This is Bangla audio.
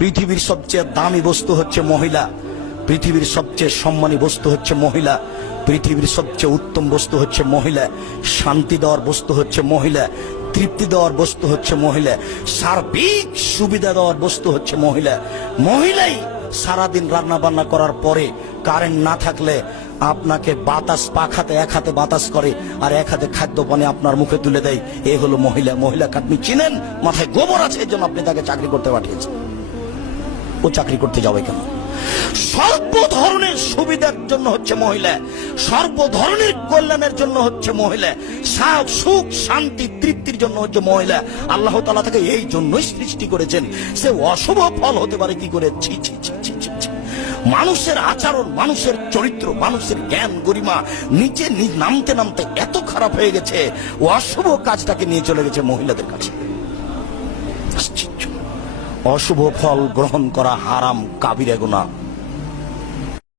পৃথিবীর সবচেয়ে দামি বস্তু হচ্ছে মহিলা, পৃথিবীর সবচেয়ে সম্মানী বস্তু হচ্ছে মহিলা, পৃথিবীর সবচেয়ে উত্তম বস্তু হচ্ছে মহিলা, শান্তি দেওয়ার বস্তু হচ্ছে মহিলা, তৃপ্তি দেওয়ার বস্তু হচ্ছে মহিলা, সার্বিক সুবিধা দেওয়ার বস্তু হচ্ছে মহিলা। মহিলাই সারাদিন রান্না বান্না করার পরে কারেন্ট না থাকলে আপনাকে বাতাস পাখাতে এক হাতে বাতাস করে আর এক হাতে খাদ্য পানি আপনার মুখে তুলে দেয়। এ হলো মহিলা। মহিলাকে আপনি চিনেন, মাথায় গোবর আছে, এই জন্য আপনি তাকে চাকরি করতে পাঠিয়েছেন। ও চাকরি করতে যাবে কেন? সর্ব ধরনের সুবিধার জন্য হচ্ছে মহিলা, সর্ব ধরনের কল্যাণের জন্য হচ্ছে মহিলা, সুখ শান্তি তৃপ্তির জন্য হচ্ছে মহিলা। আল্লাহ তাআলা তাকে এই জন্যই সৃষ্টি করেছেন। সে অশুভ ফল হতে পারে কি করে? ছি ছি ছি ছি ছি। মানুষের আচরণ, মানুষের চরিত্র, মানুষের জ্ঞান গরিমা নিচে নামতে নামতে এত খারাপ হয়ে গেছে, অশুভ কাজটাকে নিয়ে চলে গেছে মহিলাদের কাছে। অশুভ ফল গ্রহণ করা হারাম, কাবিরা গুনাহ।